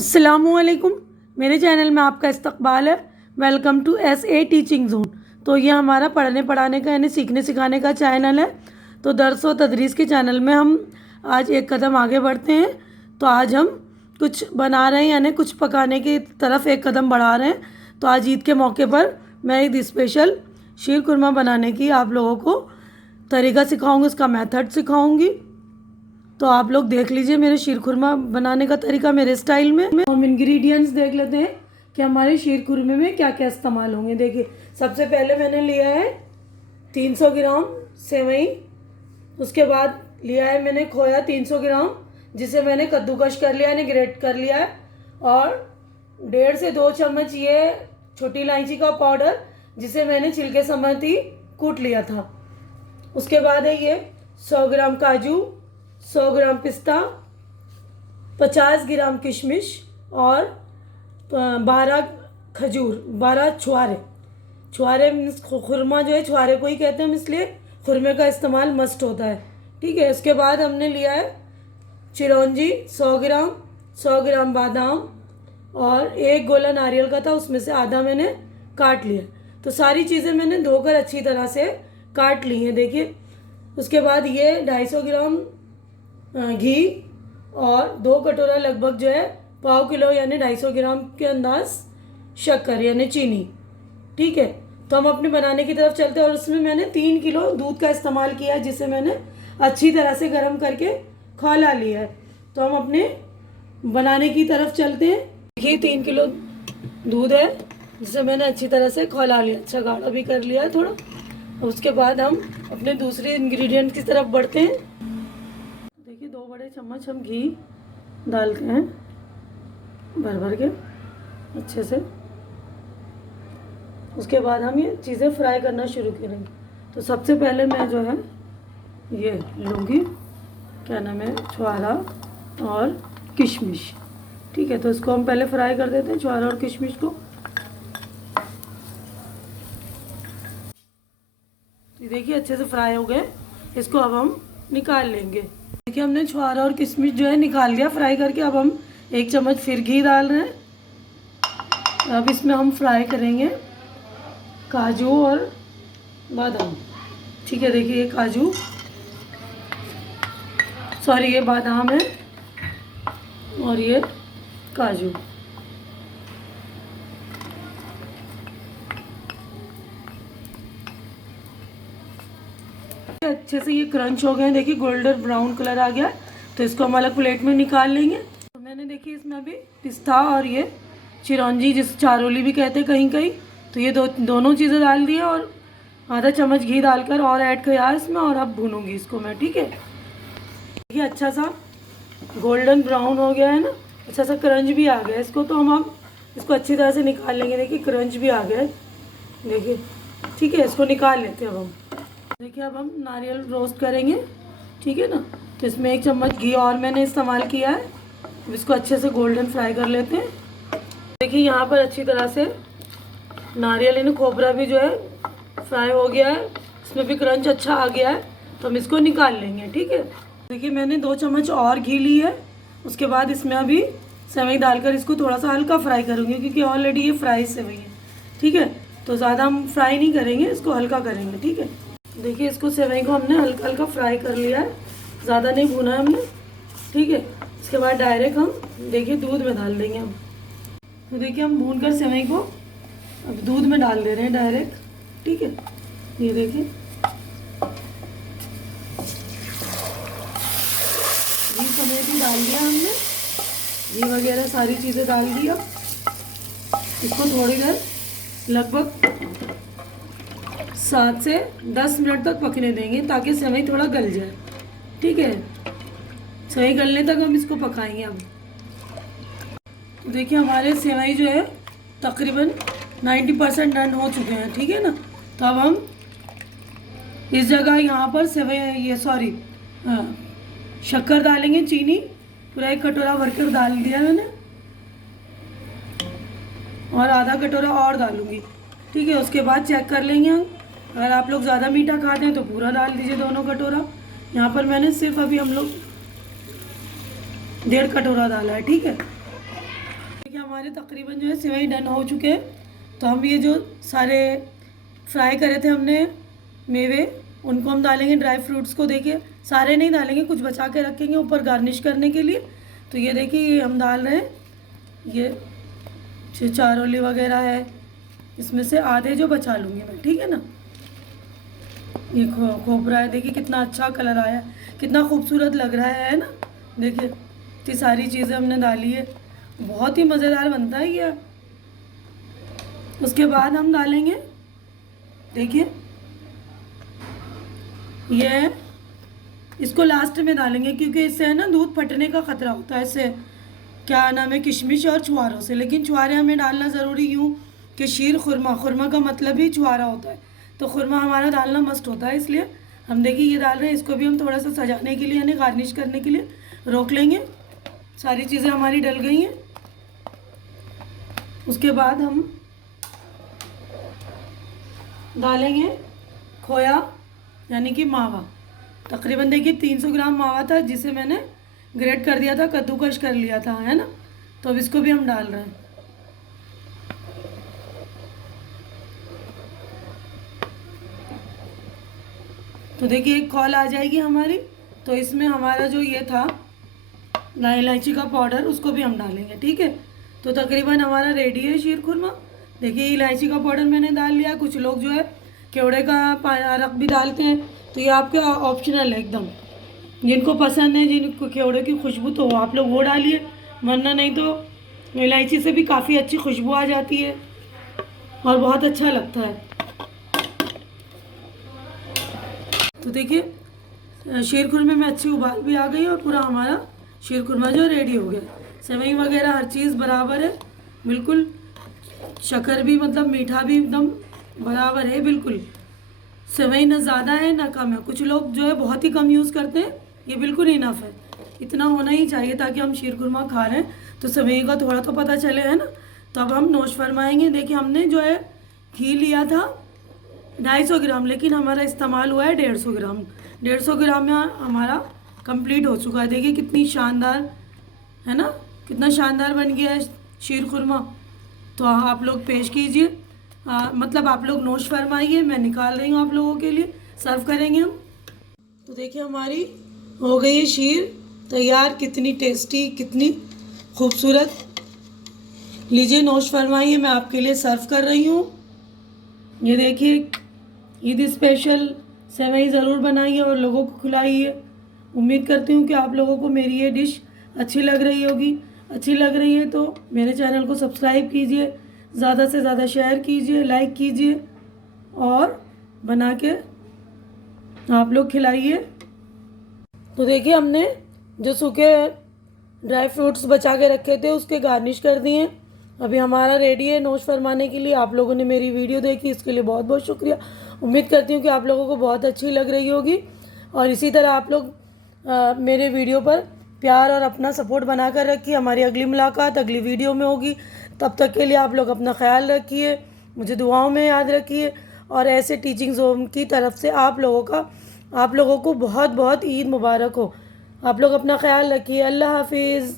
अस्सलामुअलैकुम, मेरे चैनल में आपका इस्तकबाल है। Welcome to SA teaching zone. तो ये हमारा पढ़ने पढ़ाने का यानी सीखने सिखाने का चैनल है। तो दर्स व तदरीस के चैनल में हम आज एक कदम आगे बढ़ते हैं। तो आज हम कुछ बना रहे हैं यानी कुछ पकाने की तरफ एक कदम बढ़ा रहे हैं। तो आज ईद के मौके पर मैं एक स्पेशल शीर कुरमा बनाने की आप लोगों को तरीका सिखाऊंगी, उसका मेथड सिखाऊंगी। तो आप लोग देख लीजिए मेरे शीर खुरमा बनाने का तरीका मेरे स्टाइल में। हम इंग्रेडिएंट्स देख लेते हैं कि हमारे शीर खुरमे में क्या क्या इस्तेमाल होंगे। देखिए, सबसे पहले मैंने लिया है 300 ग्राम सेवई। उसके बाद लिया है मैंने खोया 300 ग्राम, जिसे मैंने कद्दूकश कर लिया यानी ग्रेट कर लिया है। और 1.5 से 2 चम्मच ये छोटी इलायची का पाउडर, जिसे मैंने छिलके समेत ही कूट लिया था। उसके बाद है ये 100 ग्राम काजू, 100 ग्राम पिस्ता, 50 ग्राम किशमिश और 12 खजूर, 12 छुआरे मीन्स खुरमा जो है छुआरे को ही कहते हैं हम, इसलिए खुरमे का इस्तेमाल मस्ट होता है। ठीक है। इसके बाद हमने लिया है चिरौंजी 100 ग्राम, 100 ग्राम बादाम और एक गोला नारियल का था, उसमें से आधा मैंने काट लिया। तो सारी चीज़ें मैंने धोकर अच्छी तरह से काट ली हैं। देखिए, उसके बाद ये 250 ग्राम घी और 2 कटोरा लगभग जो है पाव किलो यानी 250 ग्राम के अंदाज शक्कर यानी चीनी। ठीक है। तो हम अपने बनाने की तरफ चलते हैं। और उसमें मैंने 3 किलो दूध का इस्तेमाल किया है, जिसे मैंने अच्छी तरह से गर्म करके खौला लिया है। तो हम अपने बनाने की तरफ चलते हैं। ये 3 किलो दूध है, जिसे मैंने अच्छी तरह से खौला लिया, अच्छा गाढ़ा भी कर लिया है थोड़ा। उसके बाद हम अपने दूसरे इंग्रेडिएंट की तरफ बढ़ते हैं। 2 बड़े चम्मच हम घी डालते हैं भर भर के अच्छे से। उसके बाद हम ये चीज़ें फ्राई करना शुरू करेंगे। तो सबसे पहले मैं जो है ये लूँगी, क्या नाम है, छुआरा और किशमिश। ठीक है। तो इसको हम पहले फ्राई कर देते हैं, छुआरा और किशमिश को। देखिए अच्छे से फ्राई हो गए। इसको अब हम निकाल लेंगे। देखिए, हमने छुआरा और किशमिश जो है निकाल लिया फ्राई करके। अब हम 1 चम्मच फिर घी डाल रहे हैं। अब इसमें हम फ्राई करेंगे काजू और बादाम। ठीक है। देखिए, ये काजू, सॉरी ये बादाम है और ये काजू। अच्छे से ये क्रंच हो गए हैं। देखिए गोल्डन ब्राउन कलर आ गया। तो इसको हम अलग प्लेट में निकाल लेंगे। तो मैंने देखिए इसमें अभी पिस्ता और ये चिरौंजी, जिस चारोली भी कहते हैं कहीं कहीं, तो ये दोनों चीज़ें डाल दी है और आधा चम्मच घी डालकर और ऐड किया इसमें। और अब भूनूंगी इसको मैं। ठीक है। देखिए अच्छा सा गोल्डन ब्राउन हो गया है ना, अच्छा सा क्रंच भी आ गया इसको। तो हम अब इसको अच्छी तरह से निकाल लेंगे। देखिए क्रंच भी आ गया है, देखिए। ठीक है। इसको निकाल लेते हैं अब हम। देखिए, अब हम नारियल रोस्ट करेंगे। ठीक है ना। तो इसमें 1 चम्मच घी और मैंने इस्तेमाल किया है। अब इसको अच्छे से गोल्डन फ्राई कर लेते हैं। देखिए यहाँ पर अच्छी तरह से नारियल यानी खोपरा भी जो है फ्राई हो गया है, इसमें भी क्रंच अच्छा आ गया है। तो हम इसको निकाल लेंगे। ठीक है। देखिए मैंने 2 चम्मच और घी ली है। उसके बाद इसमें अभी सेवई डालकर इसको थोड़ा सा हल्का फ्राई करूँगी, क्योंकि ऑलरेडी ये फ्राई सेवई है। ठीक है। तो ज़्यादा हम फ्राई नहीं करेंगे, इसको हल्का करेंगे। ठीक है। देखिए इसको सेवई को हमने हल्का हल्का फ्राई कर लिया है, ज़्यादा नहीं भुना है हमने। ठीक है। इसके बाद डायरेक्ट हम देखिए दूध में डाल देंगे हम। तो देखिए हम भूनकर सेवई को अब दूध में डाल दे रहे हैं डायरेक्ट। ठीक है। ये देखिए घी समेत ही डाल दिया हमने, घी वगैरह सारी चीज़ें डाल दिया। इसको थोड़ी देर लगभग 7 से 10 मिनट तक पकने देंगे, ताकि सेवई थोड़ा गल जाए। ठीक है। सेवई गलने तक हम इसको पकाएंगे अब। तो देखिए हमारे सेवई जो है तकरीबन 90% डन हो चुके हैं। ठीक है ना। तो अब हम इस जगह यहाँ पर शक्कर डालेंगे, चीनी पूरा 1 कटोरा भरकर डाल दिया मैंने और आधा कटोरा और डालूंगी। ठीक है। उसके बाद चेक कर लेंगे हम। अगर आप लोग ज़्यादा मीठा खाते हैं तो पूरा डाल दीजिए 2 कटोरा। यहाँ पर मैंने सिर्फ अभी हम लोग 1.5 कटोरा डाला है। ठीक है। हमारे तकरीबन जो है सेवई डन हो चुके हैं। तो हम ये जो सारे फ्राई करे थे हमने मेवे, उनको हम डालेंगे। ड्राई फ्रूट्स को देखिए सारे नहीं डालेंगे, कुछ बचा के रखेंगे ऊपर गार्निश करने के लिए। तो ये देखिए ये हम डाल रहे हैं, ये चारोली वगैरह है, इसमें से आधे जो बचा लूँगी मैं, ठीक है ना। ये खोपरा है, देखिए कितना अच्छा कलर आया, कितना खूबसूरत लग रहा है ना। देखिए इतनी सारी चीज़ें हमने डाली है, बहुत ही मज़ेदार बनता है ये। उसके बाद हम डालेंगे, देखिए ये इसको लास्ट में डालेंगे क्योंकि इससे है ना दूध फटने का ख़तरा होता है, इससे क्या नाम है, किशमिश और छुआरों से। लेकिन छुआरे हमें डालना ज़रूरी यूँ कि शीर खुरमा, खुरमा का मतलब ही छुआरा होता है, तो खुरमा हमारा डालना मस्ट होता है, इसलिए हम देखिए ये डाल रहे हैं। इसको भी हम थोड़ा सा सजाने के लिए यानी गार्निश करने के लिए रोक लेंगे। सारी चीज़ें हमारी डल गई हैं। उसके बाद हम डालेंगे खोया यानी कि मावा। तकरीबन देखिए 300 ग्राम मावा था, जिसे मैंने ग्रेट कर दिया था, कद्दूकश कर लिया था, है ना। तो अब इसको भी हम डाल रहे हैं। तो देखिए एक कॉल आ जाएगी हमारी, तो इसमें हमारा जो ये था इलायची का पाउडर, उसको भी हम डालेंगे, ठीक है। तो तकरीबन हमारा रेडी है शीर खुरमा। देखिए इलायची का पाउडर मैंने डाल लिया। कुछ लोग जो है केवड़े का अरक भी डालते हैं, तो ये आपके ऑप्शनल है एकदम। जिनको पसंद है, जिनको केवड़े की खुशबू, तो आप लोग वो डालिए, वरना नहीं तो इलायची से भी काफ़ी अच्छी खुशबू आ जाती है और बहुत अच्छा लगता है। तो देखिए शीर खुरमे में अच्छी उबाल भी आ गई और पूरा हमारा शीर खुरमा जो रेडी हो गया। सेवई वगैरह हर चीज़ बराबर है, बिल्कुल। शक्कर भी मतलब मीठा भी एकदम बराबर है, बिल्कुल। सेवई ना ज़्यादा है ना कम है। कुछ लोग जो है बहुत ही कम यूज़ करते हैं, ये बिल्कुल इनफ है। इतना होना ही चाहिए ताकि हम शीर खुरमा खा रहे हैं तो सेवई का थोड़ा तो पता चले, है ना। तो अब हम नोश फरमाएंगे। देखिए हमने जो है घी लिया था 250 ग्राम, लेकिन हमारा इस्तेमाल हुआ है 150 ग्राम। 150 ग्राम में हमारा कंप्लीट हो चुका है। देखिए कितनी शानदार, है ना, कितना शानदार बन गया है शीर खुरमा। तो आप लोग पेश कीजिए, मतलब आप लोग नोश फरमाइए, मैं निकाल रही हूँ आप लोगों के लिए, सर्व करेंगे हम। तो देखिए हमारी हो गई है शीर तैयार, कितनी टेस्टी, कितनी खूबसूरत। लीजिए नोश फरमाइए, मैं आपके लिए सर्व कर रही हूँ। ये देखिए ईद स्पेशल सेवई ज़रूर बनाइए और लोगों को खिलाइए। उम्मीद करती हूँ कि आप लोगों को मेरी ये डिश अच्छी लग रही होगी। अच्छी लग रही है तो मेरे चैनल को सब्सक्राइब कीजिए, ज़्यादा से ज़्यादा शेयर कीजिए, लाइक कीजिए और बना के आप लोग खिलाइए। तो देखिए हमने जो सूखे ड्राई फ्रूट्स बचा के रखे थे उसके गार्निश कर दिए। अभी हमारा रेडी है नोश फरमाने के लिए। आप लोगों ने मेरी वीडियो देखी, इसके लिए बहुत बहुत शुक्रिया। उम्मीद करती हूँ कि आप लोगों को बहुत अच्छी लग रही होगी और इसी तरह आप लोग मेरे वीडियो पर प्यार और अपना सपोर्ट बना कर रखिए। हमारी अगली मुलाकात अगली वीडियो में होगी। तब तक के लिए आप लोग अपना ख्याल रखिए, मुझे दुआओं में याद रखिए और ऐसे टीचिंग जोन की तरफ से आप लोगों को बहुत बहुत ईद मुबारक हो। आप लोग अपना ख्याल रखिए। अल्लाह हाफिज़।